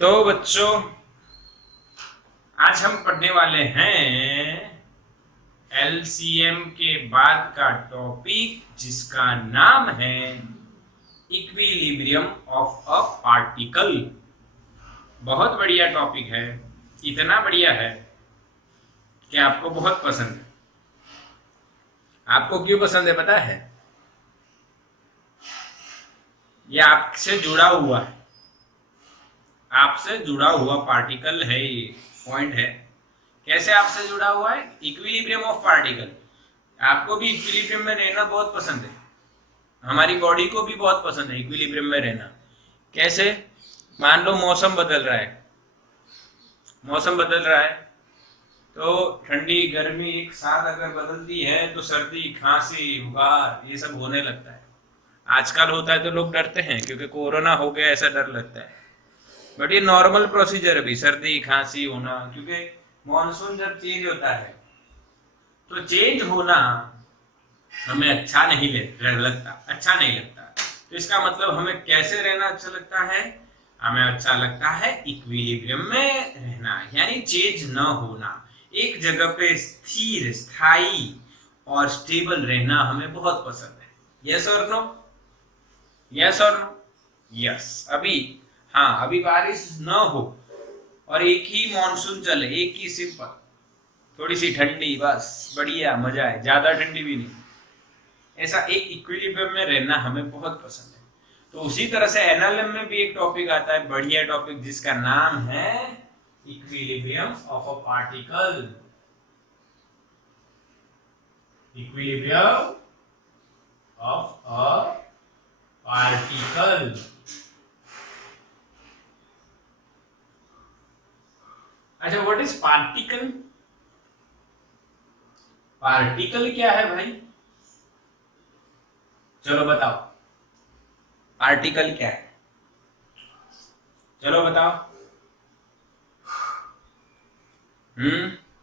तो बच्चों, आज हम पढ़ने वाले हैं एलसीएम के बाद का टॉपिक जिसका नाम है इक्विलिब्रियम ऑफ अ पार्टिकल। बहुत बढ़िया टॉपिक है, इतना बढ़िया है कि आपको बहुत पसंद है। आपको क्यों पसंद है पता है? ये आपसे जुड़ा हुआ है, आपसे जुड़ा हुआ पार्टिकल है, ये पॉइंट है। कैसे आपसे जुड़ा हुआ है? Equilibrium of particle. आपको भी इक्विलिब्रियम में रहना बहुत पसंद है, हमारी बॉडी को भी बहुत पसंद है इक्विलिब्रियम में रहना। कैसे? मान लो मौसम बदल रहा है, मौसम बदल रहा है तो ठंडी गर्मी एक साथ अगर बदलती है तो सर्दी खांसी बुखार ये सब होने लगता है। आजकल होता है तो लोग डरते हैं क्योंकि कोरोना हो गया ऐसा डर लगता है, बट ये नॉर्मल प्रोसीजर है भी सर्दी खांसी होना, क्योंकि मॉनसून जब चेंज होता है तो चेंज होना हमें अच्छा नहीं लगता, अच्छा नहीं लगता। तो इसका मतलब हमें कैसे रहना अच्छा लगता है? हमें अच्छा लगता है इक्विलिब्रियम में रहना, यानी चेंज न होना, एक जगह पे स्थिर स्थायी और स्टेबल रहना हमें बहुत पसंद है। यस और नो? यस और नो? यस। अभी, हाँ, अभी बारिश न हो और एक ही मॉनसून चले, एक ही सिंपल, थोड़ी सी ठंडी, बस बढ़िया मजा है, ज्यादा ठंडी भी नहीं, ऐसा एक इक्विलिब्रियम में रहना हमें बहुत पसंद है। तो उसी तरह से एनएलएम में भी एक टॉपिक आता है, बढ़िया टॉपिक, जिसका नाम है equilibrium of a particle. Equilibrium of a particle. अच्छा, व्हाट इज पार्टिकल? पार्टिकल क्या है भाई? चलो बताओ, पार्टिकल क्या है? चलो बताओ।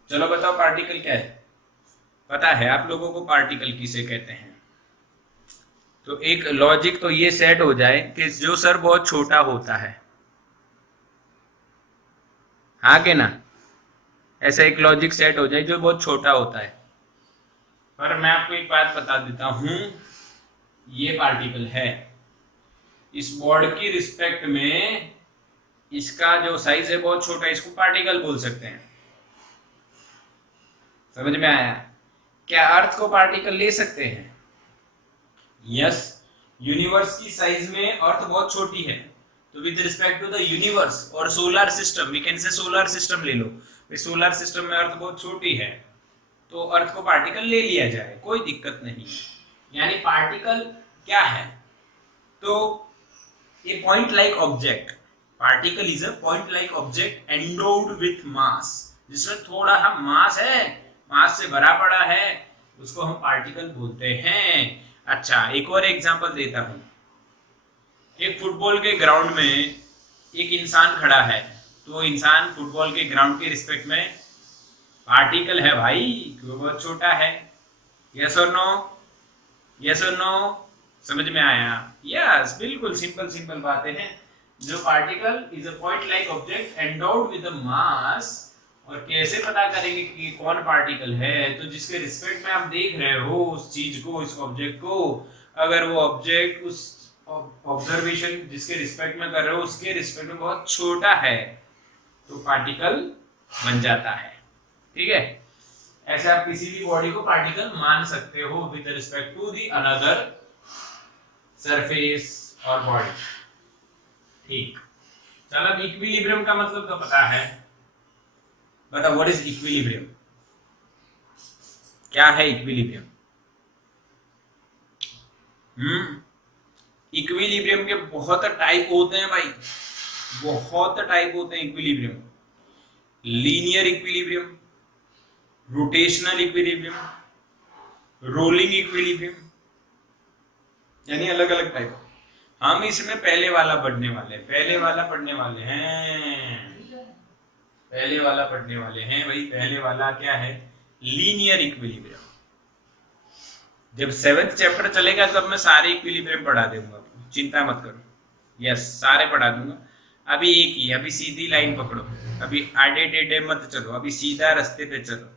चलो बताओ, पार्टिकल क्या है? पता है आप लोगों को पार्टिकल किसे कहते हैं? तो एक लॉजिक तो ये सेट हो जाए कि जो सर बहुत छोटा होता है, हाँ के ना? ऐसा एक लॉजिक सेट हो जाए जो बहुत छोटा होता है। पर मैं आपको एक बात बता देता हूं, ये पार्टिकल है। इस बोर्ड की रिस्पेक्ट में इसका जो साइज है बहुत छोटा है, इसको पार्टिकल बोल सकते हैं। समझ में आया? क्या अर्थ को पार्टिकल ले सकते हैं? यस। यूनिवर्स की साइज में अर्थ बहुत छोटी है, तो with respect to the universe और solar system, we can say solar system ले लो, सोलर सिस्टम में अर्थ बहुत छोटी है तो अर्थ को पार्टिकल ले लिया जाए, कोई दिक्कत नहीं। यानी पार्टिकल क्या है? तो a point like object, particle is a point like object endowed with mass, जिसमें थोड़ा हम मास है, मास से भरा पड़ा है, उसको हम पार्टिकल बोलते हैं। अच्छा, एक और एग्जांपल देता हूं। एक फुटबॉल के ग्राउंड में एक इंसान खड़ा है, तो इंसान फुटबॉल के ग्राउंड के रिस्पेक्ट में पार्टिकल है भाई, क्यों? बहुत छोटा है। यस और नो? यस और नो? समझ में आया? यस, बिल्कुल सिंपल सिंपल बातें हैं। जो particle is a point like object endowed with a mass. और कैसे पता करेंगे कि कौन पार्टिकल है? तो जिसके रिस्पेक्ट में आप देख रहे हो उस चीज को, इस ऑब्जेक्ट को, अगर वो ऑब्जेक्ट उस ऑब्जर्वेशन जिसके रिस्पेक्ट में कर रहे हो उसके रिस्पेक्ट में बहुत छोटा है तो पार्टिकल बन जाता है। ठीक है? ऐसे आप किसी भी बॉडी को पार्टिकल मान सकते हो with respect to the another surface और बॉडी। ठीक। चलो, इक्विलिब्रियम का मतलब तो पता है, बताओ व्हाट इज इक्विलिब्रियम? क्या है इक्विलिब्रियम? इक्विलिब्रियम के बहुत टाइप होते हैं भाई, बहुत टाइप होते हैं equilibrium. Linear equilibrium, rotational equilibrium, rolling equilibrium, यानी अलग अलग टाइप। हम इसमें पहले वाला पढ़ने वाले हैं, पहले वाला पढ़ने वाले हैं, पहले वाला पढ़ने वाले हैं भाई। पहले वाला क्या है? Linear equilibrium. जब 7th चैप्टर चलेगा तब मैं सारे इक्विलिब्रियम पढ़ा दूंगा, चिंता मत करो। यस, सारे पढ़ा दूंगा। अभी एक ही, अभी सीधी लाइन पकड़ो, अभी आड़े टेढ़े मत चलो, अभी सीधा रास्ते पे चलो,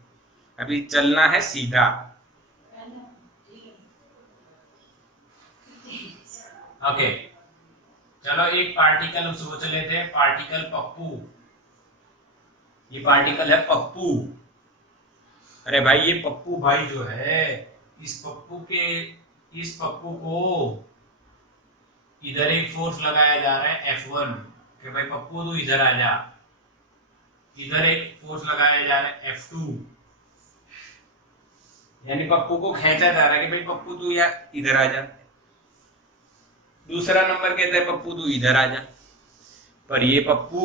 अभी चलना है सीधा। ओके चलो एक पार्टिकल सोच लेते हैं, पार्टिकल पप्पू। ये पार्टिकल है पप्पू। अरे भाई ये पप्पू भाई जो है, इस पप्पू को इधर एक फोर्स लगाया जा रहा है F1 कि भाई पप्पू तू इधर आ जा, इधर एक फोर्स लगाया जा रहा है F2, यानी पप्पू को खींचा जा रहा है कि भाई पप्पू तू या इधर आ जा। दूसरा नंबर कहता है पप्पू तू इधर आ जा। पर ये पप्पू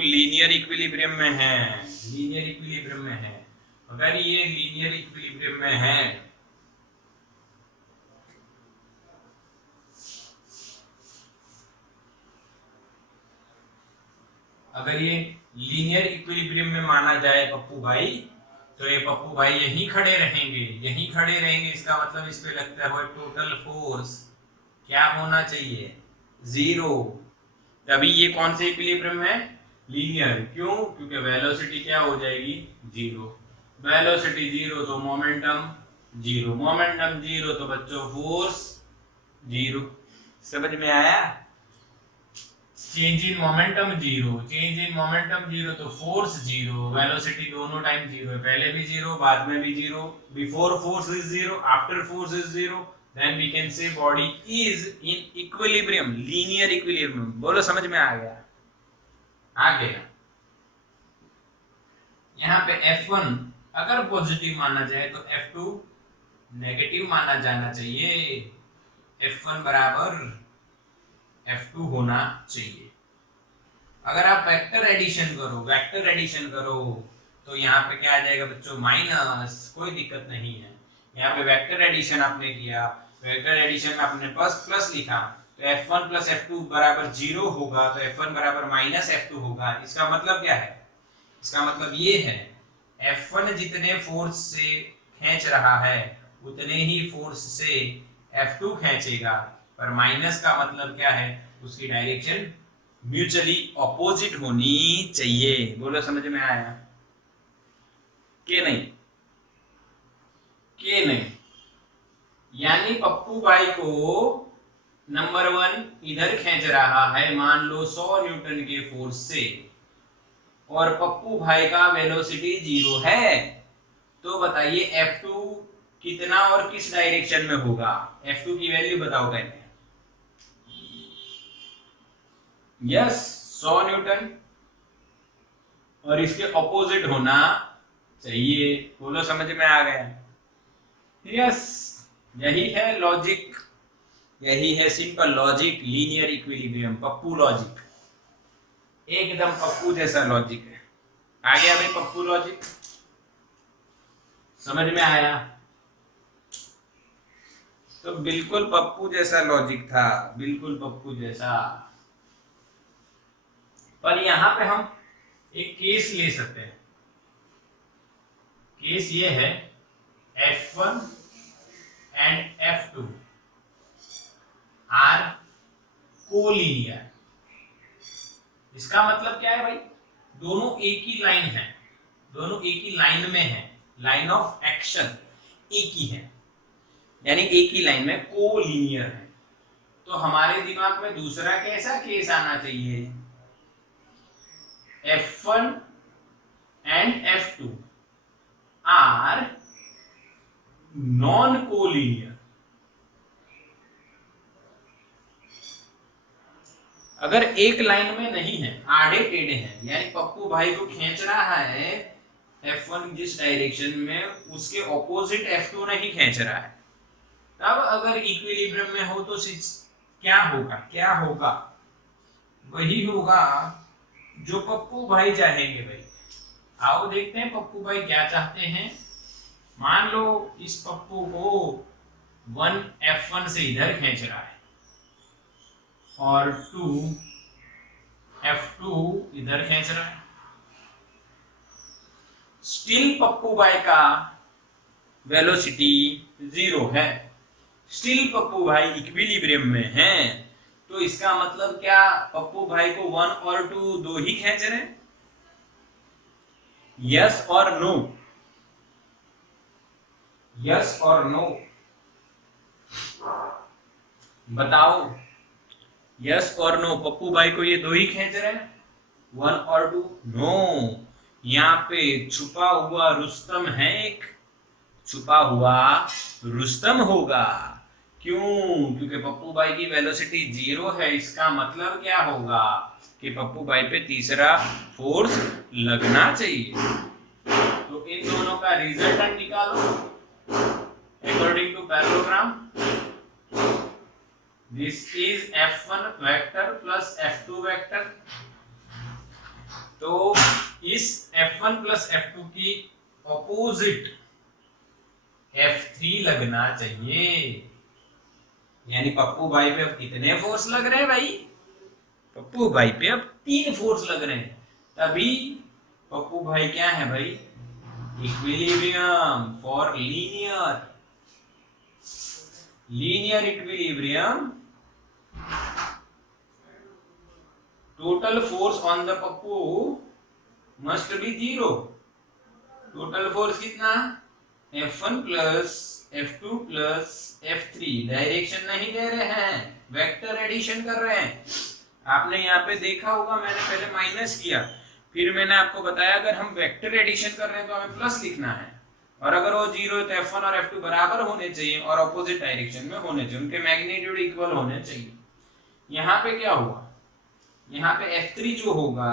लीनियर इक्विलिब्रियम में है, लीनियर इक्विलिब्रियम में है। अगर ये लीनियर इक्विलिब्रियम में है अगर ये लीनियर इक्विलिब्रियम में माना जाए पप्पू भाई, तो ये पप्पू भाई यहीं खड़े रहेंगे, यहीं खड़े रहेंगे। इसका मतलब इस पे लगता है टोटल फोर्स क्या होना चाहिए, 0। अभी ये कौन से इक्विलिब्रियम है, लीनियर। क्यों? क्योंकि वेलोसिटी क्या हो जाएगी, 0। वेलोसिटी 0 तो मोमेंटम 0, मोमेंटम 0 तो बच्चों फोर्स 0। समझ में आया? Change in momentum 0, change in momentum 0 तो फोर्स 0, वेलोसिटी दोनों टाइम 0 है, पहले भी 0 बाद में भी 0। Before force is 0, after force is 0, then we can say body is in equilibrium, linear equilibrium। बोलो समझ में आ गया? आ गया। यहाँ पे F1 अगर पॉजिटिव माना जाए तो F2 नेगेटिव माना जाना चाहिए। F1 बराबर F2 होना चाहिए। अगर आप वेक्टर एडिशन करो तो यहाँ पे क्या आ जाएगा बच्चों, माइनस। कोई दिक्कत नहीं है, यहाँ पे वेक्टर एडिशन आपने किया, वेक्टर एडिशन में आपने प्लस लिखा तो F1 प्लस F2 बराबर 0 होगा, तो F1 बराबर माइनस F2 होगा। इसका मतलब क्या है? इसका मतलब ये है F1 जितने फोर्स से खींच रहा है उतने ही फोर्स से F2 खींचेगा, पर माइनस का मतलब क्या है, उसकी डायरेक्शन म्यूचुअली ऑपोजिट होनी चाहिए। बोलो समझ में आया कि नहीं? कि नहीं? यानी पप्पू भाई को नंबर 1 इधर खींच रहा है मान लो 100 न्यूटन के फोर्स से, और पप्पू भाई का वेलोसिटी 0 है, तो बताइए F2 कितना और किस डायरेक्शन में होगा? F2 की वैल्यू बताओ पहले। यस 100 न्यूटन, और इसके ऑपोजिट होना चाहिए। बोलो समझ में आ गया? यस यही है लॉजिक, यही है simple logic, linear equilibrium, Pappu logic, एकदम पप्पू जैसा लॉजिक है। आ गया भाई पप्पू लॉजिक? समझ में आया? तो बिल्कुल पप्पू जैसा लॉजिक था, बिल्कुल पप्पू जैसा। पर यहां पे हम एक केस ले सकते हैं। केस ये है F1 and F2 are collinear. इसका मतलब क्या है भाई, दोनों एक ही लाइन है, दोनों एक ही लाइन में है, लाइन ऑफ एक्शन एक ही है, यानी एक ही लाइन में कोलिनियर है। तो हमारे दिमाग में दूसरा कैसा केस आना चाहिए, F1 and F2 are non-collinear। अगर एक लाइन में नहीं है, आड़े टेढ़े हैं, यानी पप्पू भाई को खींच रहा है F1 जिस डायरेक्शन में, उसके ऑपोजिट F2 नहीं खींच रहा है, तब अगर इक्विलिब्रियम में हो तो क्या होगा? क्या होगा? वही होगा जो पप्पू भाई चाहेंगे। भाई आओ देखते हैं पप्पू भाई क्या चाहते हैं। मान लो इस पप्पू को 1 F1 से इधर खींच रहा है और 2 F2 इधर खींच रहा है, स्टिल पप्पू भाई का वेलोसिटी 0 है, स्टिल पप्पू भाई इक्विलिब्रियम में है। तो इसका मतलब क्या पप्पू भाई को 1 और 2 दो ही खींच रहे हैं? यस और नो? यस और नो बताओ, यस और नो, पप्पू भाई को ये दो ही खींच रहे हैं 1 और 2? नो, यहाँ पे छुपा हुआ रुस्तम है एक, छुपा हुआ रुस्तम होगा। क्यों? क्योंकि पप्पू भाई की वेलोसिटी 0 है। इसका मतलब क्या होगा कि पप्पू भाई पे तीसरा फोर्स लगना चाहिए। तो इन दोनों का रिजल्टेंट निकालो according to parallelogram. This is F1 vector plus F2 vector. तो इस F1 प्लस F2 की ऑपोजिट F3 लगना चाहिए। यानी पप्पू भाई पे अब कितने फोर्स लग रहे हैं भाई? पप्पू भाई पे अब 3 फोर्स लग रहे हैं। तभी पप्पू भाई क्या है भाई? Equilibrium for linear equilibrium. Total force on the Pappu must be 0। Total force कितना? F1 plus F2 plus F3। Direction नहीं दे रहे हैं, वेक्टर एडिशन कर रहे हैं। आपने यहाँ पे देखा होगा, मैंने पहले माइनस किया, फिर मैंने आपको बताया अगर हम वेक्टर एडिशन कर रहे हैं तो हमें प्लस लिखना है, और अगर वो 0 है तो F1 और F2 बराबर होने चाहिए और ऑपोजिट डायरेक्शन में होने चाहिए, उनके मैग्नीट्यूड इक्वल होने चाहिए। यहाँ पे क्या हुआ? यहाँ पे F3 जो होगा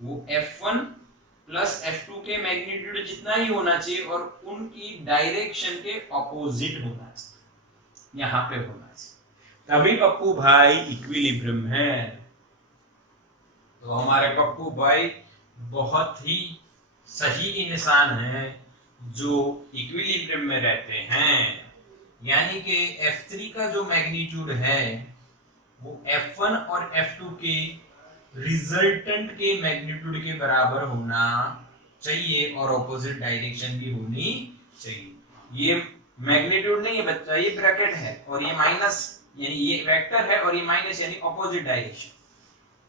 वो F1 प्लस F2 के मैग्नीट्यूड जितना ही होना चाहिए और उनकी डायरेक्शन के ऑपोजिट होना चाहिए, यहाँ पे होना चाहिए, तभी पप्पू भाई इक्विलिब्रियम है। तो हमारे पप्पू भाई बहुत ही सही इंसान हैं जो इक्विलिब्रियम में रहते हैं। यानी कि F3 का जो मैग्नीट्यूड है वो F1 और F2 के रिजल्टेंट के मैग्नीट्यूड के बराबर होना चाहिए और ऑपोजिट डायरेक्शन भी होनी चाहिए। ये मैग्नीट्यूड नहीं है बच्चा, ये ब्रैकेट है, और ये माइनस यानी ये वेक्टर है और ये माइनस यानी ऑपोजिट डायरेक्शन।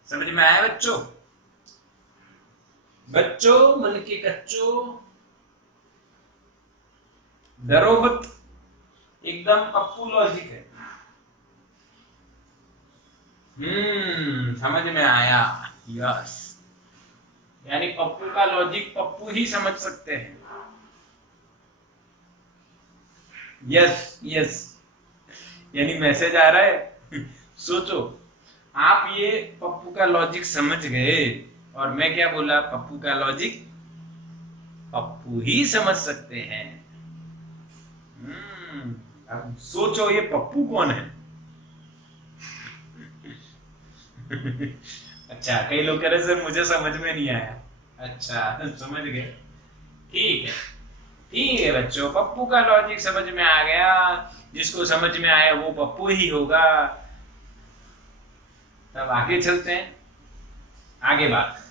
समझ में आया बच्चों? बच्चों मन के कच्चों, डरो मत, एकदम पप्पू लॉजिक है। समझ में आया? यस, यानी पप्पू का लॉजिक पप्पू ही समझ सकते हैं। यस यस, यानी मैसेज आ रहा है। सोचो, आप ये पप्पू का लॉजिक समझ गए और मैं क्या बोला? पप्पू का लॉजिक पप्पू ही समझ सकते हैं। अब सोचो ये पप्पू कौन है? अच्छा, कई लोग कह रहे सर मुझे समझ में नहीं आया। अच्छा, समझ गए, ठीक है, ठीक है बच्चों, पप्पू का लॉजिक समझ में आ गया। जिसको समझ में आया वो पप्पू ही होगा। तब आगे चलते हैं, आगे बात।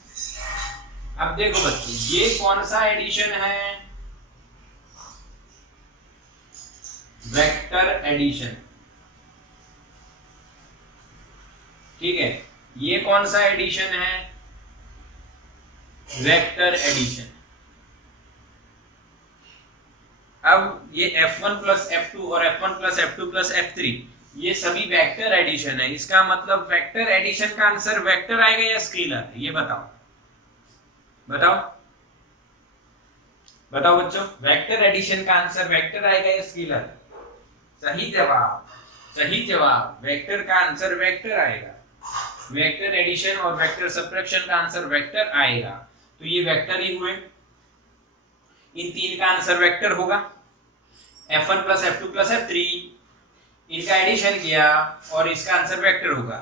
अब देखो बच्चों, ये कौन सा एडिशन है? Vector addition. ठीक है, ये कौन सा एडिशन है? Vector addition. अब ये F1 प्लस F2 और F1 plus F2 plus F3 ये सभी वेक्टर एडिशन है। इसका मतलब वेक्टर एडिशन का आंसर वेक्टर आएगा या स्केलर? ये बताओ बताओ बताओ बच्चों, वेक्टर एडिशन का आंसर वेक्टर आएगा या स्केलर? सही जवाब, सही जवाब, वेक्टर का आंसर वेक्टर आएगा। वेक्टर एडिशन और वेक्टर सब्ट्रैक्शन का आंसर वेक्टर आएगा। तो ये वेक्टर ही हुए, इन तीन का आंसर वेक्टर होगा। F1 plus F2 plus F3 इनका एडिशन किया और इसका आंसर वेक्टर होगा।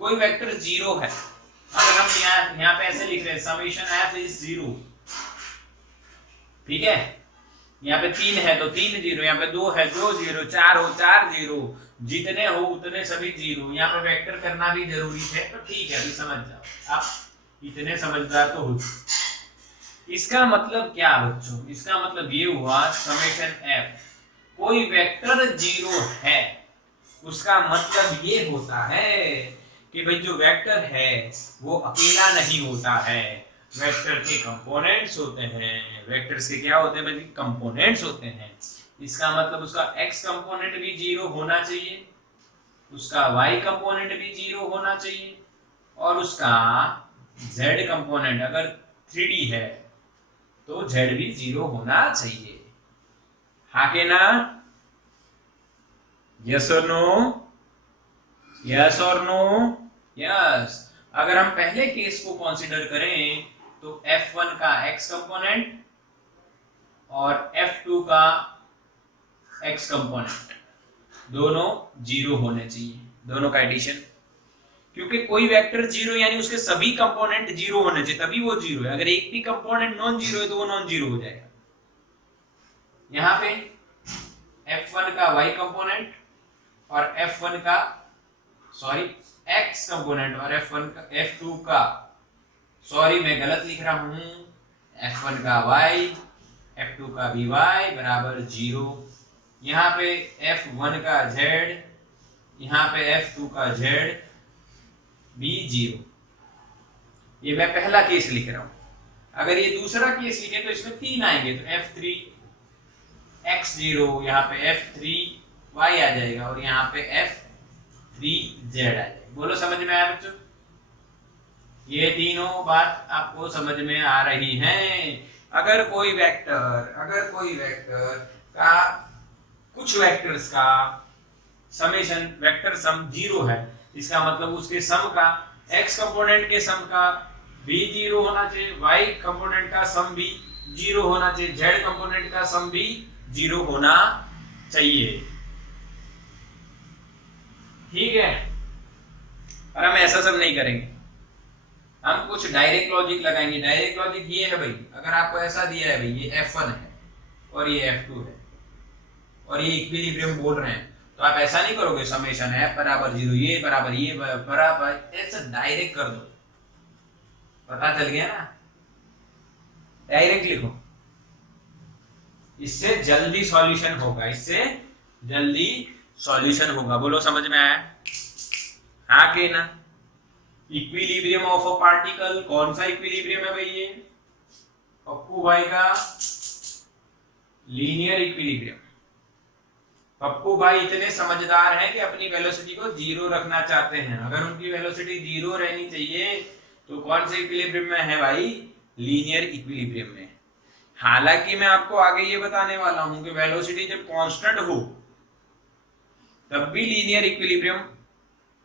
कोई वेक्टर 0 है, अगर हम यहाँ पे ऐसे लिख रहे हैं समेशन F इज 0, ठीक है, यहाँ पे 3 है तो 3 0, यहाँ पे 2 है 2 0, 4 हो 4 0, जितने हो उतने सभी 0। यहाँ पे वेक्टर करना भी जरूरी है, तो ठीक है, अभी समझ जाओ आप, इतने समझदार तो हो। इसका मतलब क्या बच्चों? इसका मतलब ये हुआ समेशन F कोई वेक्टर 0 है उसका मतलब ये होता है कि भाई जो वेक्टर है वो अकेला नहीं होता है, वेक्टर के कंपोनेंट्स होते हैं। वेक्टर्स के क्या होते हैं भाई? कंपोनेंट्स होते हैं। इसका मतलब उसका x कंपोनेंट भी 0 होना चाहिए, उसका y कंपोनेंट भी 0 होना चाहिए, और उसका z कंपोनेंट अगर 3D है तो z भी 0 होना चाहिए। हाँ के ना? यस और नो? यस और नो? यस। अगर हम पहले केस को कंसीडर करें तो F1 का x कंपोनेंट और F2 का x कंपोनेंट दोनों 0 होने चाहिए, दोनों का एडिशन। क्योंकि कोई वेक्टर 0 यानी उसके सभी कंपोनेंट 0 होने चाहिए, तभी वो 0 है। अगर एक भी कंपोनेंट नॉन 0 है तो वो नॉन 0 हो जाएगा। यहां पे F1 का y कंपोनेंट और F1 का x कंपोनेंट और F2 का मैं गलत लिख रहा हूं, F1 का y F2 का भी y बराबर 0। यहाँ पे F1 का z, यहाँ पे F2 का z भी 0। ये मैं पहला केस लिख रहा हूं। अगर ये दूसरा केस लिखे तो इसमें 3 आएंगे, तो F3 x0, यहाँ पे F3 y आ जाएगा और यहाँ पे F3 z आ जाएगा। बोलो समझ में आया बच्चों? ये तीनों बात आपको समझ में आ रही है? अगर कोई वेक्टर का कुछ वेक्टर्स का समेशन वेक्टर सम 0 है, इसका मतलब उसके सम का x कंपोनेंट के सम का भी 0 होना चाहिए, y कंपोनेंट का सम भी 0 होना चाहिए, z कंपोनेंट का सम भी 0 होना चाहिए। ठीक है? और हम ऐसा सब नहीं करेंगे, हम कुछ डायरेक्ट लॉजिक लगाएंगे। डायरेक्ट लॉजिक ये है भाई, अगर आपको ऐसा दिया है भाई ये F1 है और ये F2 है और ये इक्विलिब्रियम बोल रहे हैं, तो आप ऐसा नहीं करोगे समेशन f बराबर 0 ये बराबर, ऐसा डायरेक्ट कर दो। पता चल गया ना? डायरेक्ट लिखो, इससे जल्दी सॉल्यूशन होगा, बोलो समझ में आया? हाँ के ना? इक्विलिब्रियम ऑफ अ पार्टिकल, कौन सा इक्विलिब्रियम है भाई? ये पप्पू भाई का लीनियर इक्विलिब्रियम। पप्पू भाई इतने समझदार हैं कि अपनी वेलोसिटी को 0 रखना चाहते हैं। अगर उनकी वेलोसिटी 0 रहनी चाहिए तो कौन से इक्विलिब्रियम में है भाई? लीनियर इक्विलिब्रियम में। हालांकि मैं आपको आगे ये बताने वाला हूं कि वेलोसिटी जब कांस्टेंट हो तब भी लीनियर इक्विलिब्रियम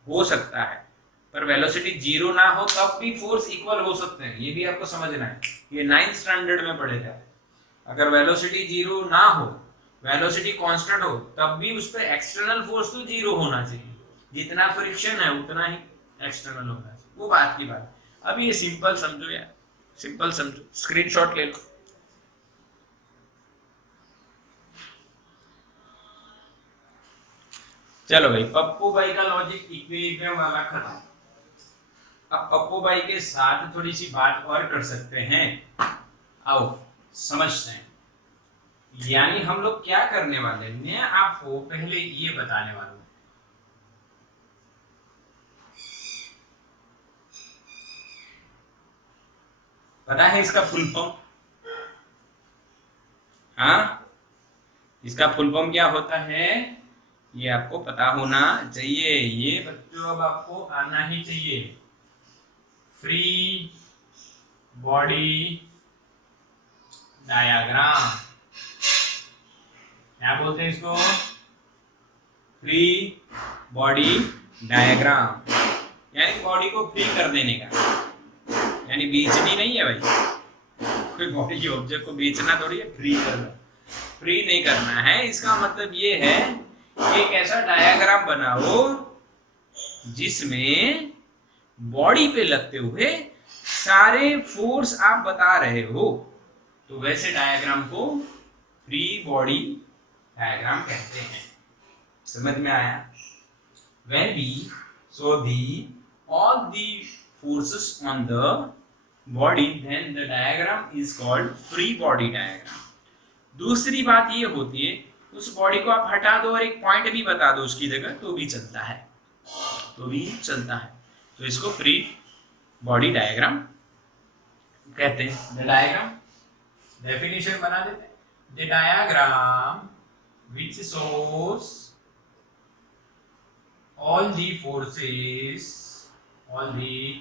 हो सकता है, पर वेलोसिटी 0 ना हो तब भी फोर्स इक्वल हो सकते हैं। ये भी आपको समझना है, ये 9th स्टैंडर्ड में पढ़ेगा। अगर वेलोसिटी 0 ना हो, वेलोसिटी कांस्टेंट हो, तब भी उस पर एक्सटर्नल फोर्स तो 0 होना चाहिए। जितना फ्रिक्शन है उतना ही एक्सटर्नल होना चाहिए, वो बात की बात। अब ये सिंपल समझो यार, सिंपल समझो, स्क्रीनशॉट ले लो। चलो भाई, पप्पू भाई का लॉजिक इक्विलिब्रियम वाला खत्म। अब पप्पू भाई के साथ थोड़ी सी बात और कर सकते हैं, आओ समझते हैं। यानी हम लोग क्या करने वाले हैं, मैं आपको पहले ये बताने वाला हूं। पता है इसका फुल फॉर्म? हाँ, इसका फुल फॉर्म क्या होता है ये आपको पता होना चाहिए। ये बच्चों अब आपको आना ही चाहिए। फ्री बॉडी डायग्राम, क्या बोलते हैं इसको? फ्री बॉडी डायग्राम, यानी बॉडी को फ्री कर देने का, यानी बेचनी नहीं है भाई। कोई बॉडी के ऑब्जेक्ट को बेचना थोड़ी है, फ्री करना। फ्री नहीं करना है, इसका मतलब ये है एक ऐसा डायग्राम बनाओ जिसमें बॉडी पे लगते हुए सारे फोर्स आप बता रहे हो, तो वैसे डायग्राम को फ्री बॉडी डायग्राम कहते हैं। समझ में आया? When we show all the forces on the body, then the diagram is called free body diagram. दूसरी बात ये होती है उस बॉडी को आप हटा दो और एक पॉइंट भी बता दो उसकी जगह, तो भी चलता है, तो इसको फ्री बॉडी डायग्राम कहते हैं। द डायग्राम, डेफिनेशन बना देते हैं। The diagram which shows all the forces on the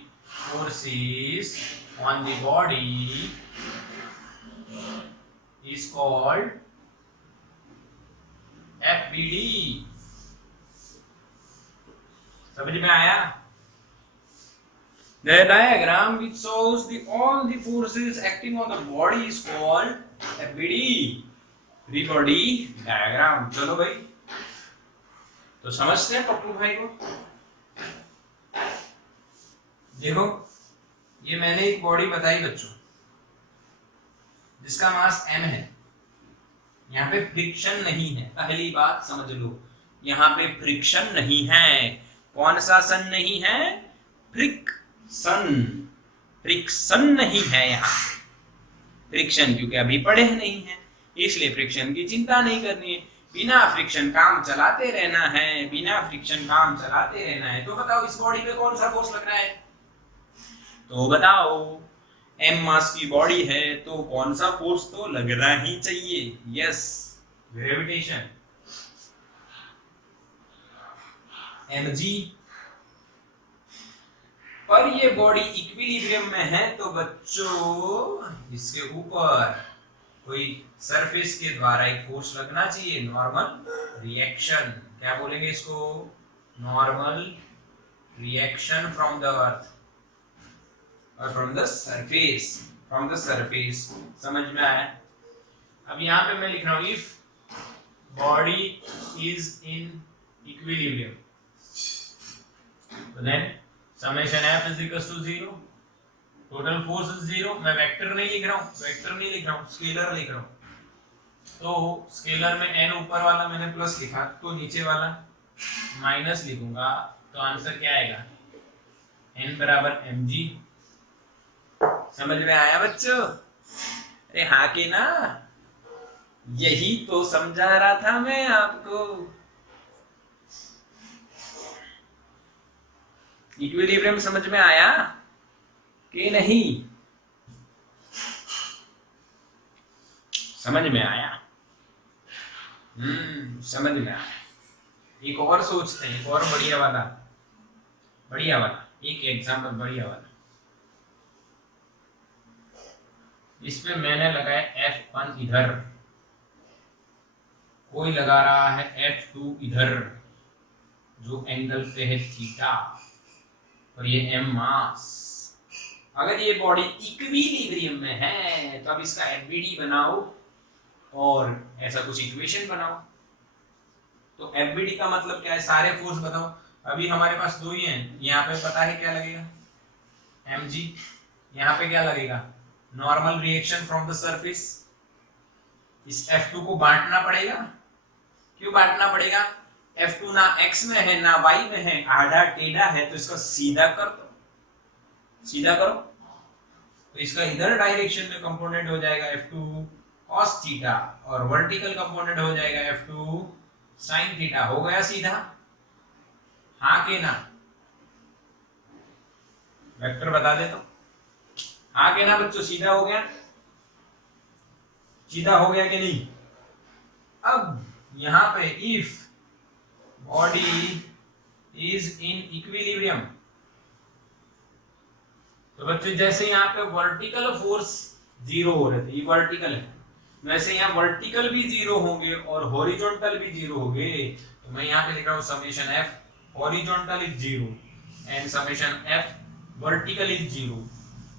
body is called FBD। समझ में आया? The diagram which shows all the forces acting on the body is called FBD, free body diagram. चलो भाई, तो समझते हैं पप्पू भाई को। देखो, ये मैंने एक बॉडी बताई बच्चों जिसका मास m है, यहाँ पे फ्रिक्शन नहीं है। पहली बात समझ लो, यहाँ पे फ्रिक्शन नहीं है। कौन सा सन नहीं है? फ्रिक्शन नहीं है यहाँ। फ्रिक्शन क्योंकि अभी पढ़े नहीं है, इसलिए फ्रिक्शन की चिंता नहीं करनी है। बिना फ्रिक्शन काम चलाते रहना है। तो बताओ इस बॉडी पे कौन सा फोर्स लग रहा है? तो बताओ, m मास की बॉडी है तो कौन सा फोर्स तो लगना ही चाहिए। Yes, gravitation, mg। पर ये बॉडी इक्विलिब्रियम में है तो बच्चों इसके ऊपर कोई सरफेस के द्वारा एक फोर्स लगना चाहिए, नॉर्मल रिएक्शन। क्या बोलेंगे इसको? Normal reaction from the earth और फ्रॉम द सरफेस। समझ में आया? अब यहाँ पे मैं लिख रहा हूं, if body is in equilibrium तो then summation F is equal to 0, total force is 0। मैं वेक्टर नहीं लिख रहा हूँ, स्केलर लिख रहा हूँ। तो स्केलर में n ऊपर वाला मैंने प्लस लिखा, तो नीचे वाला माइनस लिखूंगा, तो आंसर क्या आएगा? n बराबर mg। समझ में आया बच्चों? अरे हाँ के ना, यही तो समझा रहा था मैं आपको। इक्विलिब्रियम समझ में आया कि नहीं? समझ में आया? समझ में आया। एक और सोचते हैं, एक और बढ़िया वाला एक एग्जांपल बढ़िया वाला। इसमें मैंने लगाया F1 इधर, कोई लगा रहा है F2 इधर, जो एंगल पे है थीटा, और ये m मास। अगर ये बॉडी इक्विलिब्रियम में है तो अब इसका FBD बनाओ और ऐसा कुछ इक्वेशन बनाओ। तो FBD का मतलब क्या है? सारे फोर्स बताओ। अभी हमारे पास दो ही हैं, यहाँ पे पता है क्या लगेगा? mg। यहाँ पे क्या लगेगा? Normal reaction from the surface. इस F2 को बांटना पड़ेगा। क्यों बांटना पड़ेगा? F2 ना x में है ना y में है, आधा टेढ़ा है, तो इसका सीधा करो। तो इसका इधर डायरेक्शन में कंपोनेंट हो जाएगा F2 cos थीटा, और वर्टिकल कंपोनेंट हो जाएगा F2 sin थीटा। हो गया सीधा? हाँ के ना? वेक्टर बता दे तो। हाँ के ना बच्चों? सीधा हो गया कि नहीं? अब यहाँ पे if body is in equilibrium, तो बच्चों जैसे यहाँ पे वर्टिकल फोर्स 0 हो रहे थे, ये वर्टिकल है, वैसे यहाँ वर्टिकल भी 0 होंगे और हॉरिजॉन्टल भी 0 होंगे। तो मैं यहाँ पे लिख रहा हूँ summation F horizontal is 0 and summation F vertical is 0।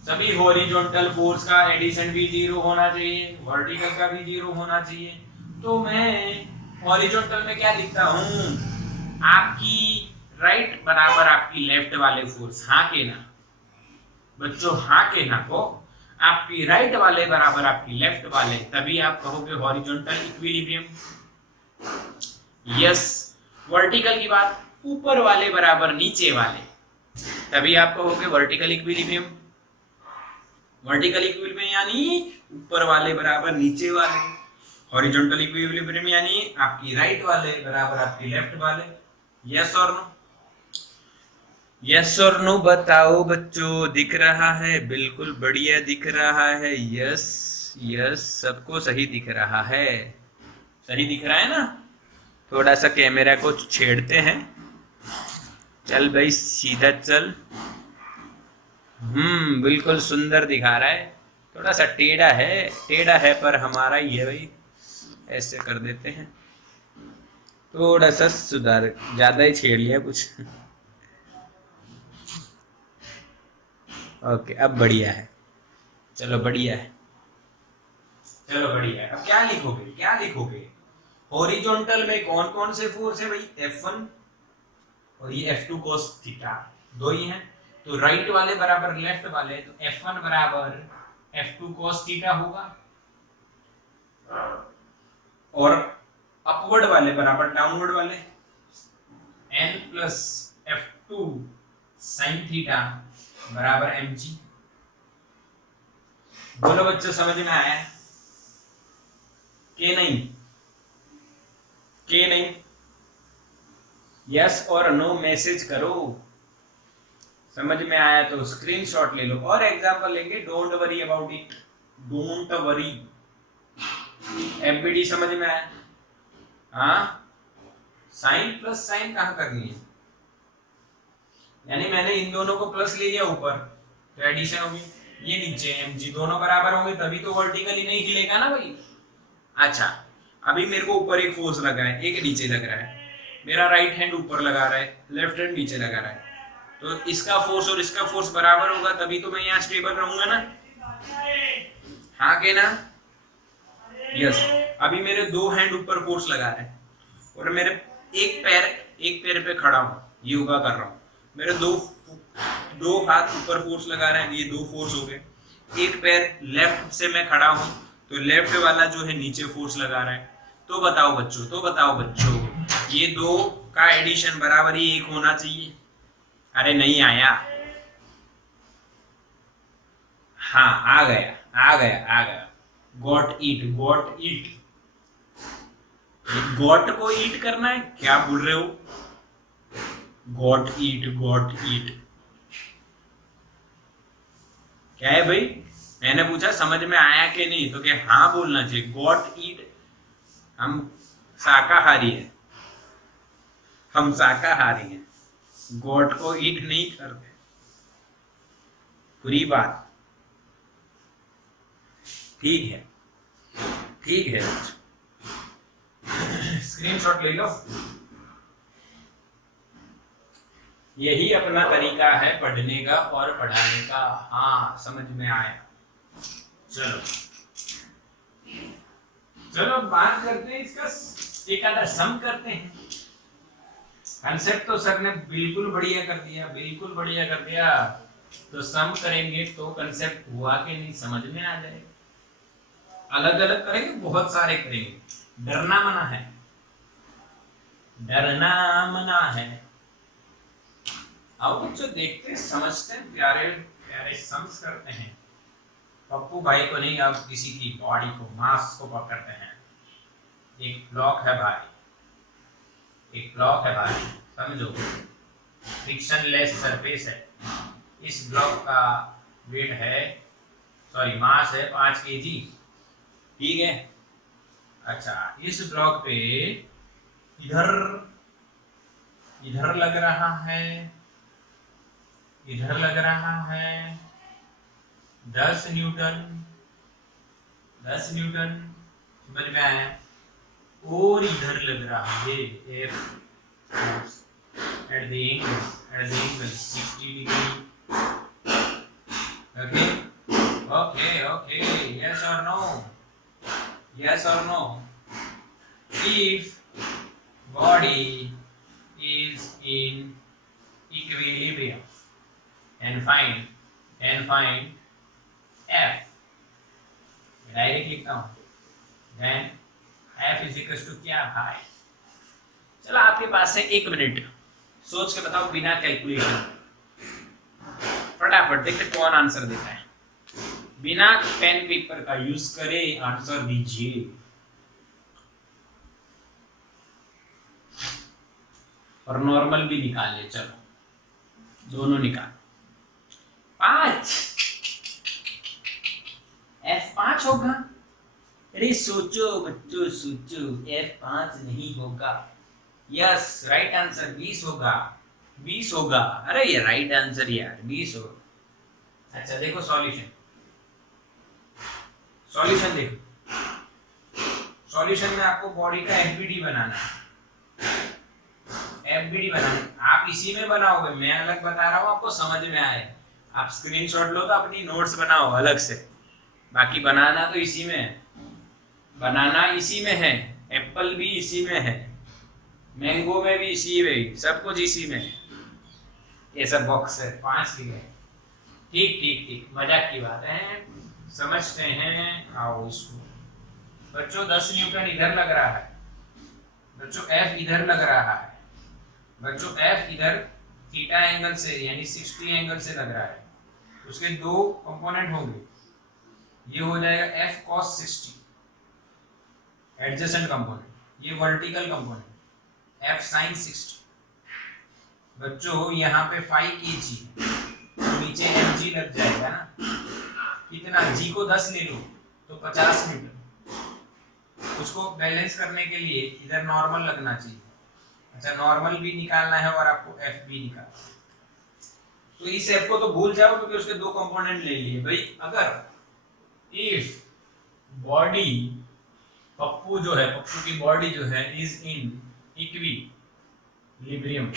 सभी हॉरिजॉन्टल फोर्स का एडिशन भी 0 होना चाहिए, वर्टिकल का भी 0 होना चाहिए। तो मैं हॉरिजॉन्टल में क्या लिखता हूँ? आपकी राइट बराबर आपकी लेफ्ट वाले फोर्स। हाँ के ना बच्चों? हाँ के ना को? आपकी राइट वाले बराबर आपकी लेफ्ट वाले, तभी आप कहोगे हॉरिजॉन्टल इक्विलिब्रियम। यस। वर्टिकल की बात, ऊपर वाले बराबर नीचे वाले, तभी आप कहोगे वर्टिकल इक्विलिब्रियम। वर्टिकल इक्विलिब्रियम यानी ऊपर वाले बराबर नीचे वाले। हॉरिजॉन्टल इक्विलिब्रियम यानी आपकी राइट वाले बराबर आपकी लेफ्ट वाले। यस और नो? यस और नो बताओ बच्चों, दिख रहा है? बिल्कुल बढ़िया दिख रहा है। यस यस, सबको सही दिख रहा है। सही दिख रहा है ना? थोड़ा सा कैमरा को छेड़ते हैं। चल भाई सीधा चल। बिल्कुल सुंदर दिखा रहा है। थोड़ा सा टेढ़ा है, टेढ़ा है पर हमारा ही है भाई। ऐसे कर देते हैं, थोड़ा सा सुधार, ज्यादा ही छेड़ लिया कुछ। ओके, अब बढ़िया है। चलो बढ़िया है, चलो बढ़िया है। अब क्या लिखोगे, क्या लिखोगे? हॉरिजॉन्टल में कौन कौन से फोर्स है भाई? F1 और ये F2 cos थीटा, दो ही हैं। तो राइट वाले बराबर लेफ्ट वाले, तो F1 बराबर F2 cos थीटा होगा, और अपवर्ड वाले बराबर डाउनवर्ड वाले n plus F2 sin theta बराबर mg। बोलो बच्चों, समझ में आया? के नहीं? के नहीं? यस और नो मैसेज करो। समझ में आया तो स्क्रीनशॉट ले लो। और एग्जांपल लेंगे, don't worry about it, don't worry. MPD समझ में आया? हाँ, साइन प्लस साइन कहाँ करनी है? यानी मैंने इन दोनों को प्लस ले लिया ऊपर, तो एडिशन होगी। ये नीचे mg, दोनों बराबर होंगे तभी तो वर्टिकली नहीं हिलेगा ना भाई। अच्छा, अभी मेरे को ऊपर एक फोर्स लगा है, एक नीचे लग रहा है। मेरा राइट हैंड ऊपर लगा रहा है, लेफ्ट हैंड नीचे लगा रहा है, तो इसका फोर्स और इसका फोर्स बराबर होगा तभी तो मैं यहाँ स्टेबल रहूंगा ना। हाँ के ना? यस। अभी मेरे दो हैंड ऊपर फोर्स लगा रहे हैं और मेरे एक पैर पे खड़ा हूँ, योगा कर रहा हूँ। मेरे दो हाथ ऊपर फोर्स लगा रहे हैं, ये दो फोर्स हो गए। एक पैर लेफ्ट से मैं खड़ा हूँ, तो लेफ्ट वाला जो है नीचे फोर्स लगा रहा है। तो बताओ बच्चों, ये दो का एडिशन बराबर ही एक होना चाहिए। अरे नहीं आया? हाँ, आ गया। Got it. गॉट को ईट करना है, क्या बोल रहे हो? गॉट ईट क्या है भाई? मैंने पूछा समझ में आया कि नहीं, तो क्या हाँ बोलना चाहिए। गॉट ईट, हम शाकाहारी हैं, गॉड को ईट नहीं करते। पूरी बात ठीक है। स्क्रीनशॉट ले लो। यही अपना तरीका है पढ़ने का और पढ़ाने का। हाँ, समझ में आया। चलो बात करते हैं इसका, एक आधा सम करते हैं। कंसेप्ट तो सर ने बिल्कुल बढ़िया कर दिया, तो सम करेंगे तो कंसेप्ट हुआ कि नहीं समझ में आ जाएगा। अलग अलग करेंगे, बहुत सारे करेंगे। डरना मना है। आओ बच्चों देखते समझते हैं, प्यारे सम्स करते हैं। पप्पू भाई को नहीं, अब किसी की बॉडी को, मास को पकड़ते हैं। एक ब्लॉक है भाई, समझो। फ्रिक्शनलेस सरफेस है। इस ब्लॉक का वेट है, मास है 5 kg, ठीक है। अच्छा, इस ब्लॉक पे इधर लग रहा है 10 न्यूटन, समझ में आया? और इधर लग रहा है F at the angle 60 degree. Okay. Yes or no? If body is in equilibrium and find F, direct लिखता हूँ, then F is equals to क्या भाई? चलो आपके पास है 1 मिनट, सोच के बताओ बिना कैलकुलेशन। फटाफट देखते कौन आंसर देता है। बिना पेन पेपर का यूज करे आंसर दीजिए। और नॉर्मल भी निकाल ले, चलो दोनों निकाल। 5 F5 होगा। अरे सोचो बच्चों सोचो, F5 नहीं होगा। यस राइट आंसर 20 होगा, 20 होगा। अरे ये राइट आंसर यार 20 होगा। अच्छा देखो सॉल्यूशन, सॉल्यूशन देखो, सॉल्यूशन में आपको बॉडी का एफबीडी बनाना है, एफबीडी बनाना है। आप इसी में बनाओगे, मैं अलग बता रहा हूँ आपको समझ में आए। आप स्क्रीनशॉट लो तो अपनी नोट्स बनाओ अलग से, बाकी बनाना तो इसी में है, बनाना इसी में है, एप्पल भी इसी में है, मैंगो में भी इसी में, सब कुछ इसी में है। ये सब बॉक्स है 5 की है। ठीक ठीक ठीक, मजाक की बात है, समझते हैं। आओ इसको बच्चों, 10 न्यूटन इधर लग रहा है बच्चों, F इधर लग रहा है बच्चों, F इधर थीटा एंगल से यानी 60 एंगल से लग रहा है। उसके दो कंपोनेंट होंगे, ये हो जाएगा F cos 60 एडजेसेंट कंपोनेंट, ये वर्टिकल कंपोनेंट F sin 60। बच्चों यहाँ पे 5 kg तो नीचे mg लग जाएगा ना, कितना g को 10 ले लो तो 50 न्यूटन। उसको बैलेंस करने के लिए इधर नॉर्मल लगना चाहिए। अच्छा नॉर्मल भी निकालना है और आपको F भी निकालना है, तो इस F को तो भूल जाओ क्योंकि उसके दो कंपोनेंट ले लिए भाई। अगर इफ बॉडी, पप्पू जो है, पप्पू की बॉडी जो है इज इन इक्विलिब्रियम,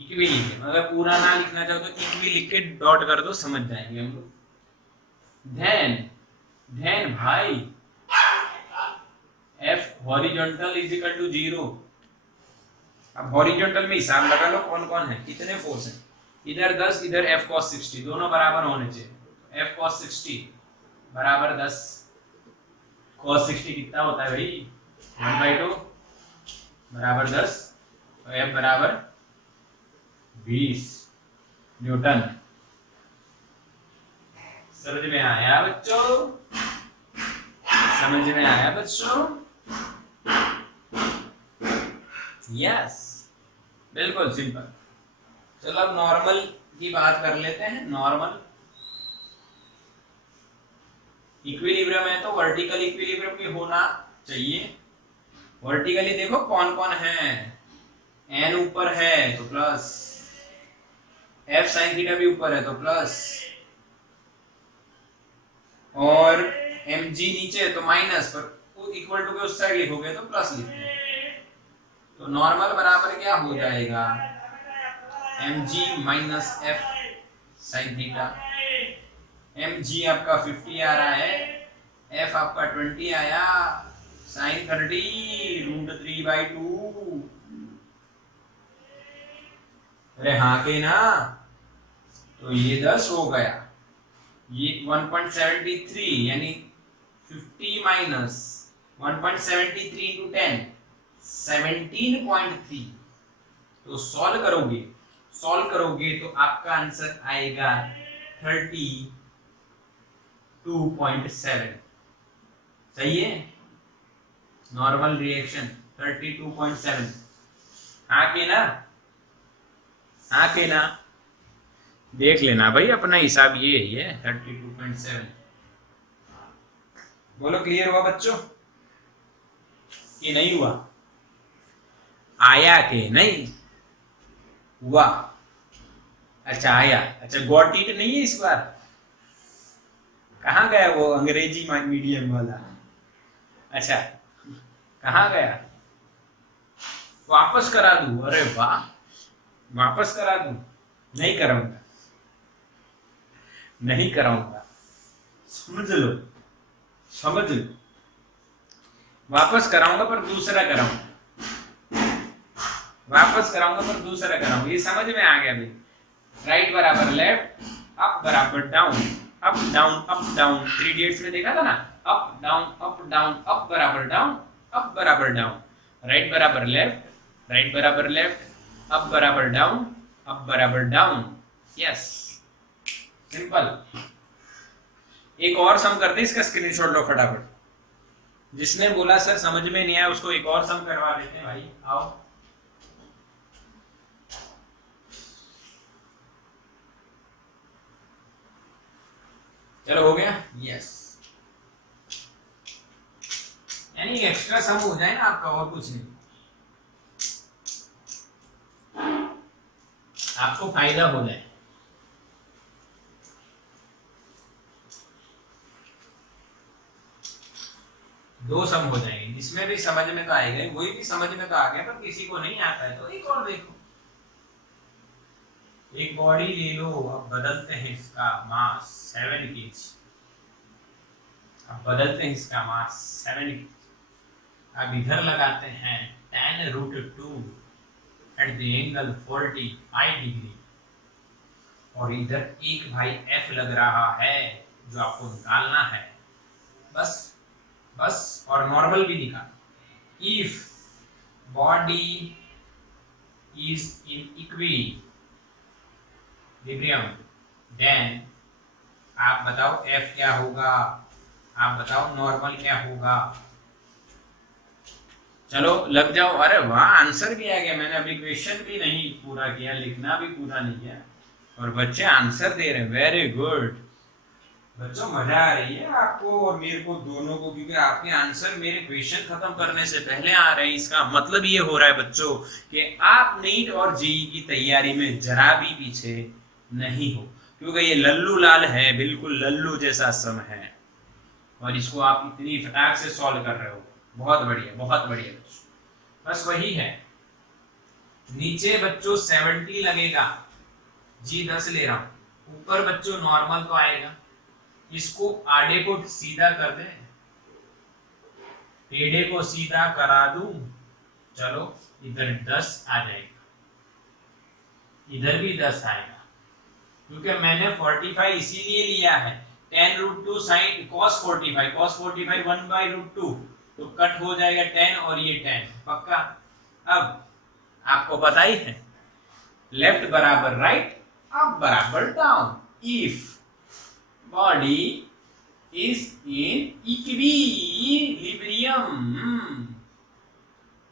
इक्विलिब्रियम, अगर पूरा ना लिखना चाहो तो इक्वि लिख के डॉट कर दो, समझ जाएंगे हम लोग। देन भाई F horizontal is equal to 0। अब हॉरिजॉन्टल में हिसाब लगा लो कौन कौन है, कितने फोर्स हैं। इधर 10, इधर F cos 60, दोनों बराबर होने चाहिए। F cos 60 बराबर 10, cos 60 कितना होता है भाई 1/2 बराबर 10, तो F बराबर 20 न्यूटन। समझ में आया बच्चों, समझ में आया बच्चों? यस बिल्कुल सिंपल। चलो अब नॉर्मल की बात कर लेते हैं। नॉर्मल इक्विलिब्रियम है तो वर्टिकल इक्विलिब्रियम भी होना चाहिए। वर्टिकली देखो कौन कौन है, n ऊपर है तो प्लस, F sin थीटा भी ऊपर है तो प्लस, और mg नीचे है तो माइनस, पर इक्वल टू के उस साइड लिखोगे तो प्लस लिखते हैं। तो नॉर्मल बराबर क्या हो जाएगा, mg minus F sin theta. mg आपका 50 आ रहा है, F आपका 20 आया, sin 30 √3/2। अरे हाँ के ना, तो ये 10 हो गया, ये 1.73 यानी 50 माइनस 1.73 into 10 17.3। तो सॉल्व करोगे तो आपका आंसर आएगा 32.7। सही है, नॉर्मल रिएक्शन 32.7। हाँ के ना, देख लेना भाई, अपना हिसाब ये है 32.7। बोलो क्लियर हुआ बच्चों कि नहीं हुआ? आया कि नहीं हुआ? अच्छा आया। अच्छा गॉट इट नहीं है इस बार? कहाँ गया वो अंग्रेजी मीडियम वाला? अच्छा कहाँ गया? वापस करा दूं? अरे वाह, वापस करा दूं? नहीं कराऊंगा, समझ लो। वापस कराऊंगा पर दूसरा कराऊंगा, ये समझ में आ गया भाई। राइट बराबर लेफ्ट, अप बराबर down, up down up down. 3 idiots में देखा था ना, up down up down, up बराबर डाउन, अप बराबर डाउन। राइट बराबर लेफ्ट, राइट बराबर लेफ्ट, अप बराबर डाउन, अप बराबर डाउन। Yes simple. एक और सम करते हैं, इसका स्क्रीनशॉट लो फटाफट। जिसने बोला सर समझ में नहीं आया उसको एक और सम करवा देते हैं भाई। आओ चलो हो गया, यस। यानी एक्स्ट्रा सम हो जाए ना आपका, और कुछ नहीं, आपको फायदा हो जाए। दो सम हो जाएंगे, जिसमें भी समझ में तो आएगा, वही भी समझ में तो आ गया, पर किसी को नहीं आता है तो एक और देखो। एक बॉडी ले लो, अब बदलते हैं इसका मास 7 kg। अब बदलते हैं इसका मास 7 kg। अब इधर लगाते हैं tan√2 at the angle 45 degree, और इधर एक भाई F लग रहा है जो आपको निकालना है। बस बस, और नॉर्मल भी निकाल। If body is in equilibrium then, आप बताओ F क्या होगा, आप बताओ नॉर्मल क्या होगा। चलो लग जाओ। अरे वाह, आंसर भी आ गया। मैंने अभी क्वेश्चन भी नहीं पूरा किया, लिखना भी पूरा नहीं किया, और बच्चे आंसर दे रहे हैं। वेरी गुड बच्चों, मजा आ रही है आपको और मेरे को दोनों को, क्योंकि आपके आंसर मेरे क्वेश्चन खत्म करने से पहले आ रहे हैं। इसका मतलब ये हो रहा है बच्चों कि आप नीट और जेईई की तैयारी में जरा भी पीछे नहीं हो, क्योंकि ये लल्लू लाल है, बिल्कुल लल्लू जैसा सम है, और इसको आप इतनी फटाक से सॉल्व कर रहे हो। बहुत बढ़िया, बहुत बढ़िया बच्चों। बस वही है, नीचे बच्चों 70 लगेगा, जी 10 ले रहा हूं, ऊपर बच्चों नॉर्मल तो आएगा। इसको आड़े को सीधा कर दे, टेढ़े को सीधा करा दूं, चलो इधर 10 आ जाएगा, इधर भी 10 आएगा, क्योंकि मैंने 45 इसीलिए लिया है। tan√2 sin cos 45, cos 45 1/√2, तो कट हो जाएगा 10 और ये 10 पक्का। अब आपको पता ही है, लेफ्ट बराबर राइट, अप बराबर down. If body is in equilibrium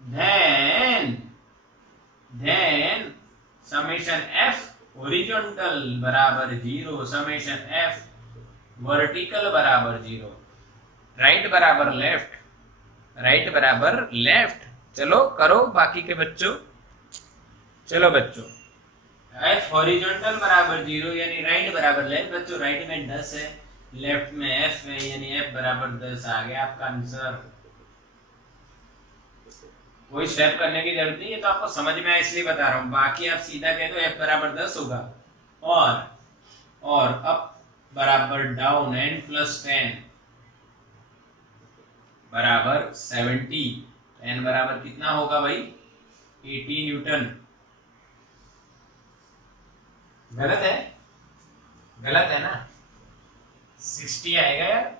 then summation f horizontal बराबर 0, समेशन f वर्टिकल बराबर 0, राइट बराबर लेफ्ट, राइट बराबर लेफ्ट। चलो करो बाकी के बच्चों। चलो बच्चों, f हॉरिजॉन्टल बराबर 0 यानी राइट बराबर लेफ्ट। बच्चों राइट में 10 है, लेफ्ट में f है, यानी f बराबर 10 आ गया आपका आंसर। कोई स्टेप करने की जरूरत नहीं है, तो आपको समझ में आए इसलिए बता रहा हूं। बाकी आप सीधा कह दो f बराबर 10 होगा, और अप बराबर डाउन, n + 10 बराबर 70। n बराबर कितना होगा भाई, 80 न्यूटन। गलत है, गलत है ना, 60 आएगा यार,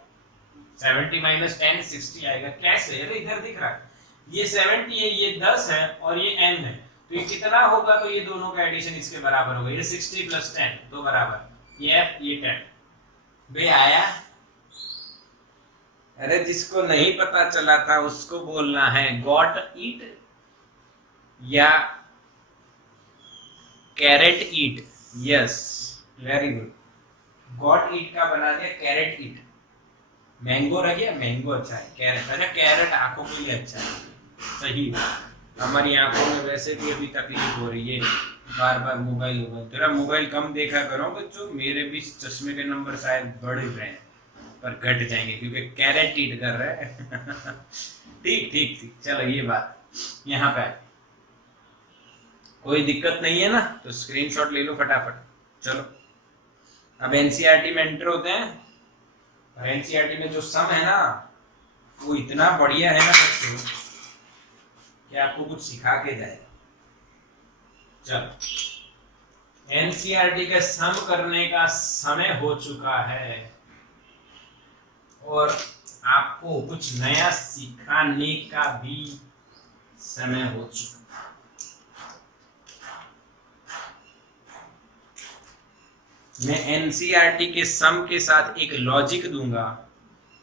70 - 10 60 आएगा। कैसे, अरे इधर दिख रहा है, ये 70 है, ये 10 है, और ये n है, तो ये कितना होगा, तो ये दोनों का एडिशन इसके बराबर होगा। ये 60 + 10 तो बराबर, ये f ये 10 बे आया। अरे जिसको नहीं पता चला था उसको बोलना है गॉट इट या कैरेट eat. Yes, very good. Got eat का बना दिया कैरेट ईट। मैंगो रह गया, मैंगो अच्छा है, कैरेट अच्छा, कैरेट आंखों के लिए अच्छा है, सही है। हमारी आंखों में वैसे भी अभी तकलीफ हो रही है, बार बार मोबाइल तेरा मोबाइल कम देखा करो बच्चों, मेरे भी चश्मे के नंबर शायद बढ़ रहे हैं पर घट जाएंगे, क्योंकि कैरेट ईट कर रहे हैं। ठीक ठीक ठीक, चलो ये बात यहाँ पे कोई दिक्कत नहीं है ना, तो स्क्रीनशॉट ले लो फटाफट। चलो अब एनसीईआरटी में एंटर होते हैं, और एनसीईआरटी में जो सम है ना वो इतना बढ़िया है ना बच्चों कि आपको कुछ सिखा के जाए। चलो एनसीईआरटी का सम करने का समय हो चुका है, और आपको कुछ नया सिखाने का भी समय हो चुका। मैं एनसीईआरटी के सम के साथ एक लॉजिक दूंगा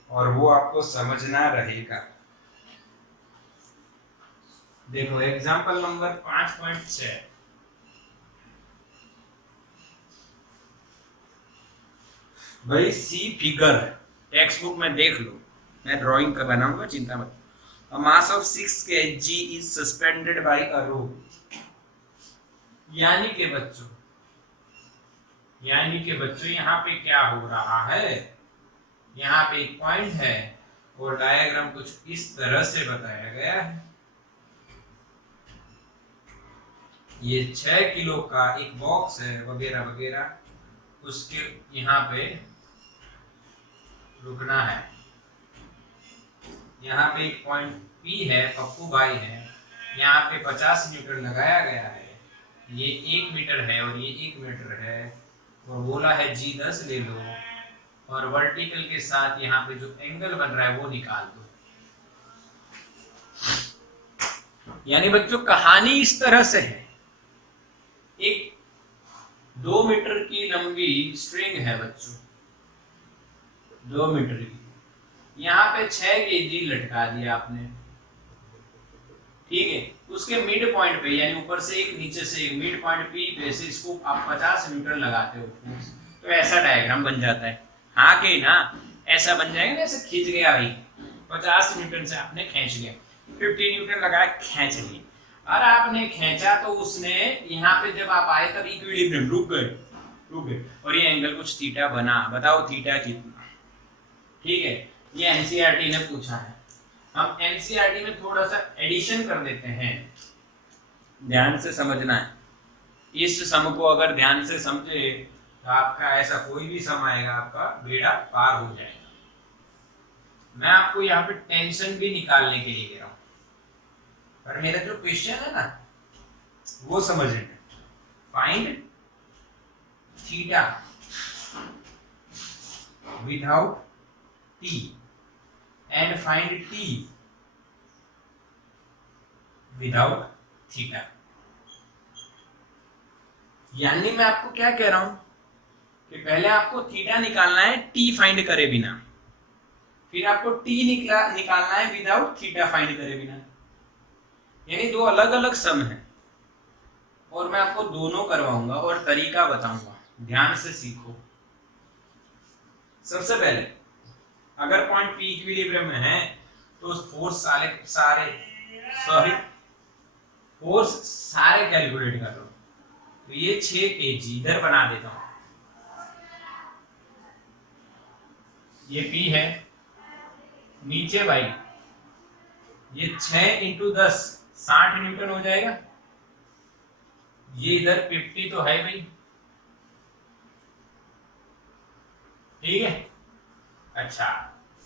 और वो आपको समझना रहेगा। देखो एग्जांपल नंबर 5.6, भाई सी फिगर टेक्स्ट बुक में देख लो, मैं ड्राइंग का बनाऊंगा, चिंता मत। A mass of 6 kg is suspended by a rope। यानी कि बच्चों यहाँ पे क्या हो रहा है, यहाँ पे एक पॉइंट है और डायग्राम कुछ इस तरह से बताया गया है। ये 6 किलो का एक बॉक्स है वगैरह वगैरह, उसके यहाँ पे रुकना है। यहाँ पे एक पॉइंट P है, पप्पू भाई है, यहाँ पे 50 न्यूटन लगाया गया है, ये 1 मीटर है और ये 1 मीटर है, और बोला है G10 ले लो और वर्टिकल के साथ यहाँ पे जो एंगल बन रहा है वो निकाल दो। यानी बच्चों कहानी इस तरह से है, एक 2 मीटर की लंबी स्ट्रिंग है बच्चों, 2 मीटर की, यहाँ पे 6 केजी लटका दिया आपने, ठीक है। उसके मिड पॉइंट पे यानी ऊपर से एक नीचे से एक, मिड पॉइंट P पे से इसको आप 50 न्यूटन लगाते हो, तो ऐसा डायग्राम बन जाता है। हाँ कि ना, ऐसा बन जाएगा ना, ऐसे खींच गया भाई, 50 न्यूटन से आपने खींच लिया, 50 न्यूटन लगाया, खींच लिया, और आपने खींचा तो उसने यहाँ पे जब आप आए तब इक्विलिब्रियम रुक गए, और ये एंगल कुछ थीटा बना, बताओ थीटा कितना, ठीक है। ये एनसीईआरटी ने पूछा है, हम एनसीईआरटी में थोड़ा सा एडिशन कर देते हैं, ध्यान से समझना है। इस सम को अगर ध्यान से समझे तो आपका ऐसा कोई भी सम आएगा, आपका बेड़ा पार हो जाएगा। मैं आपको यहाँ पे टेंशन भी निकालने के लिए दे रहा हूं, पर मेरा जो क्वेश्चन है ना वो समझ लेना। Find theta without T and find T without theta. यानी मैं आपको क्या कह रहा हूं कि पहले आपको थीटा निकालना है टी फाइंड करे बिना, फिर आपको टी निकालना है विदाउट थीटा फाइंड करे बिना। यानी दो अलग अलग सम है और मैं आपको दोनों करवाऊंगा और तरीका बताऊंगा, ध्यान से सीखो। सबसे पहले अगर पॉइंट P इक्विलिब्रियम में है तो फोर्स सारे कैलकुलेट कर लो। तो ये 6 केजी इधर बना देता हूं, ये P है, नीचे भाई ये 6 इंटू 10 60 न्यूटन हो जाएगा, ये इधर 50 तो है भाई, ठीक है। अच्छा,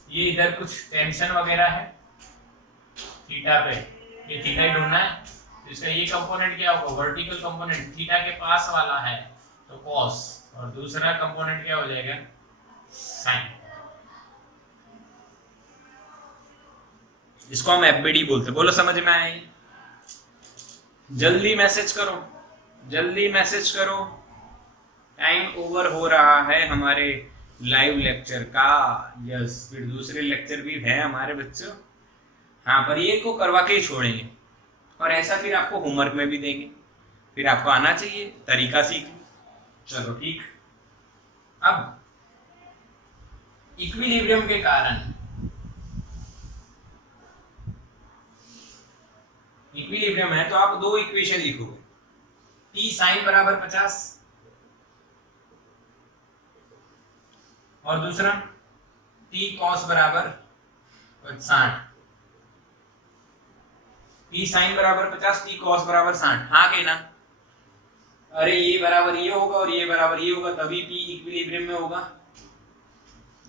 ये इधर कुछ टेंशन वगैरह है थीटा पे, ये थीटा ही ढूंढना है, तो इसका ये कंपोनेंट क्या होगा, वर्टिकल कंपोनेंट थीटा के पास वाला है तो कॉस, और दूसरा कंपोनेंट क्या हो जाएगा, साइन। इसको हम एफबीडी बोलते, बोलो समझ में आए? जल्दी मैसेज करो, जल्दी मैसेज करो, टाइम ओवर हो रहा है हमारे लाइव लेक्चर का। यस, फिर दूसरे लेक्चर भी है हमारे बच्चों, हाँ, पर ये को करवा के ही छोड़ेंगे, और ऐसा फिर आपको होमवर्क में भी देंगे, फिर आपको आना चाहिए, तरीका सीख लो। चलो ठीक, अब इक्विलिब्रियम के कारण, इक्विलिब्रियम है तो आप दो इक्वेशन लिखोगे, टी साइन बराबर 50 और दूसरा टी कॉस बराबर 60। टी साइन बराबर 50, टी कॉस बराबर 60, हाँ के ना? अरे ये बराबर ये होगा और ये बराबर ये होगा, तभी पी इक्विलिब्रियम में होगा।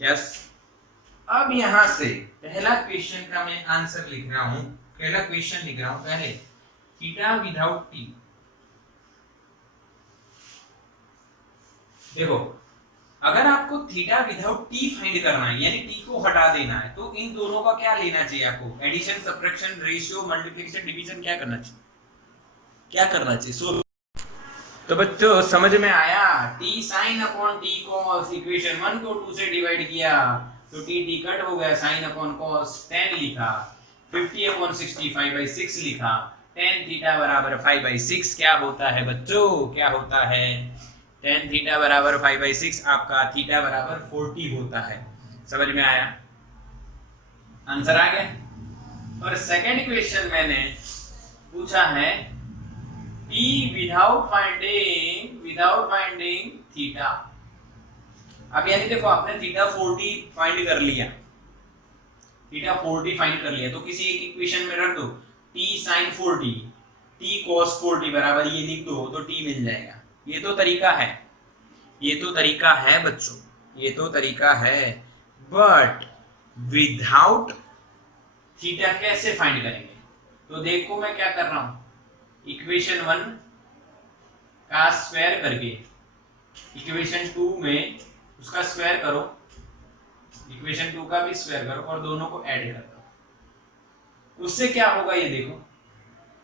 यस, अब यहां से पहला क्वेश्चन का मैं आंसर लिख रहा हूं, पहला क्वेश्चन लिख रहा हूं, पहले थीटा विदाउट टी। देखो, अगर आपको थीटा विदाउट टी फाइंड करना है, यानी टी को हटा देना है, तो इन दोनों का क्या लेना चाहिए आपको, addition, subtraction, ratio, multiplication, division, क्या करना चाहिए, क्या करना चाहिए? सो तो बच्चों समझ में आया, T sine upon T cos, equation 1 को 2 से डिवाइड किया तो टी टी कट हो गया, साइन अपॉन कॉस 10 लिखा, 50 अपॉन 60 5/6 लिखा, tan थीटा बराबर 5/6 क्या होता है बच्चों, क्या होता है, tan थीटा बराबर 5/6 आपका थीटा बराबर 40 होता है। समझ में आया? आंसर आ गया। और सेकंड क्वेश्चन मैंने पूछा है P विदाउट फाइंडिंग थीटा। अब यानी देखो आपने थीटा 40 फाइंड कर लिया, थीटा 40 फाइंड कर लिया, तो किसी एक इक्वेशन में रख दो t sin 40 t cos 40 बराबर ये लिख दो तो t मिल जाएगा। ये तो तरीका है, ये तो तरीका है बच्चों, ये तो तरीका है। बट विदाउट थीटा कैसे फाइंड करेंगे? तो देखो मैं क्या कर रहा हूं, इक्वेशन 1 का स्क्वायर करके इक्वेशन 2 में उसका स्क्वायर करो, इक्वेशन 2 का भी स्क्वायर करो और दोनों को ऐड कर दो। उससे क्या होगा ये देखो,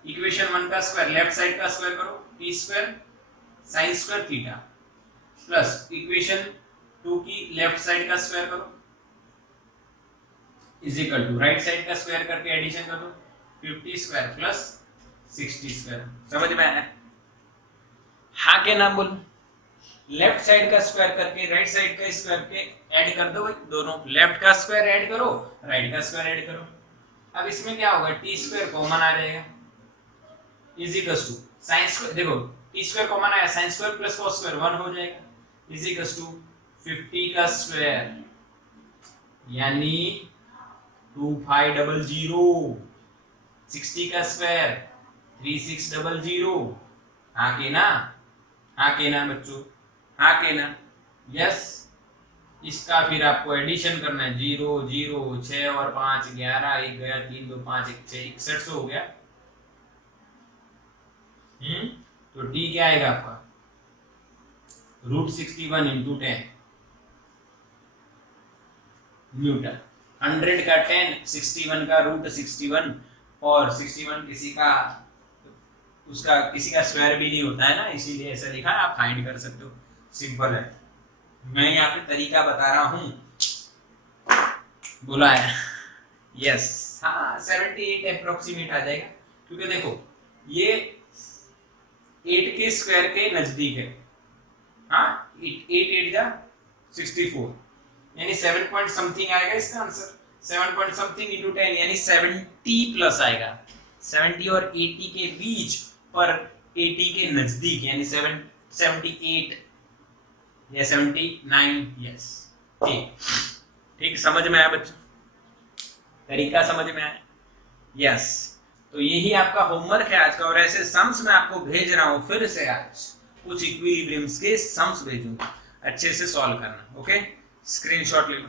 इक्वेशन 1 का स्क्वायर लेफ्ट साइड का स्क्वायर करो t square sin square theta plus equation 2 की लेफ्ट साइड का स्क्वायर करो is equal to right side का स्क्वायर करके एडिशन कर दो 50 स्क्वायर प्लस 60 स्क्वायर। समझ में आया? हाँ के नाम बोलो। लेफ्ट साइड का स्क्वायर करके राइट साइड का स्क्वायर के ऐड कर दो भाई, दोनों लेफ्ट का स्क्वायर ऐड करो राइट का स्क्वायर ऐड करो। अब इसमें क्या होगा, टी स्क्वायर कॉमन आ जाएगा is equal to sine square, देखो टी स्क्वायर कॉमन आया, sine square plus cos square 1 हो जाएगा इज इक्वल टू 50 का स्क्वायर यानी 2500, 60 का स्क्वायर 3600। हाँ के ना? हाँ के ना बच्चों? हाँ के ना? यस। इसका फिर आपको एडिशन करना है 0 0 6 और 5 11, 1 गया 3 2 5 1 6 61 हो गया। तो टी क्या आएगा आपका √61 × 10 न्यूटन। 100 का 10, 61 का √61 और 61 किसी का उसका किसी का स्क्वायर भी नहीं होता है ना, इसीलिए ऐसा लिखा है। आप फाइंड कर सकते हो, सिंपल है। मैं यहाँ पे तरीका बता रहा हूँ, बोला है। यस, हाँ 78 अप्रोक्सीमेट आ जाएगा, क्योंकि देखो ये 8 के स्क्वायर के नजदीक है। हाँ 8 8 जा 64 यानी 7 पॉइंट समथिंग आएगा इसका आंसर। 7 पॉइंट समथिंग इंटू 10 यानी 70 प्लस आएगा। 70 और 80 के बीच पर 80 के नजदीक यानी 78 या 79। यस ठीक समझ में आया बच्चों? तरीका समझ में आया? यस। तो यही आपका होमवर्क है आज का, और ऐसे सम्स मैं आपको भेज रहा हूं फिर से। आज कुछ इक्विलिब्रियम्स के सम्स भेजूंगा, अच्छे से सॉल्व करना। ओके, स्क्रीनशॉट ले लो।